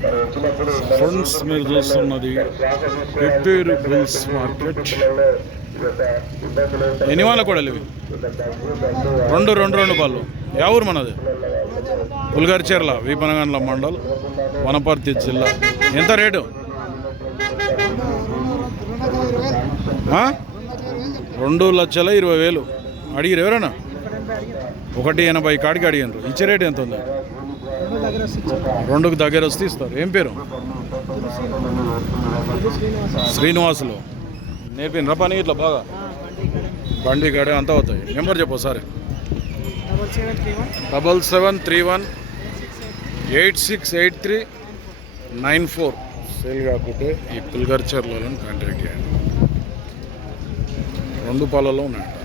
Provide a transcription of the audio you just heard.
Friends మీరు చూస్తున్నది Pebbair bulls market. ఎన్ని వాళ్ళ కూడా ఇవి రెండు రెండు రెండు పళ్ళు. యా ఊరు మనది? పుల్గర్చెర్ల, వీపనగండ్ల మండల్, వనపర్తి జిల్లా. ఎంత రేటు? 2,20,000 అడిగిరు ఎవరైనా? 1,80,000 కాడికి అడిగినారు. ఇచ్చే రేటు ఎంత ఉంది? 2కు దగ్గర వస్తే ఇస్తారు. ఏం పేరు? శ్రీనివాసులు. నేర్పినరా పని ఇట్లా బాగా? బండి గడ అంతా అవుతాయి. నెంబర్ చెప్పు సార్. 7731868394. సేల్ కాకపోతే ఈ పుల్గర్చెర్లలో కాంటాక్ట్ చేయండి. 2 పాలలో ఉన్నాయంట.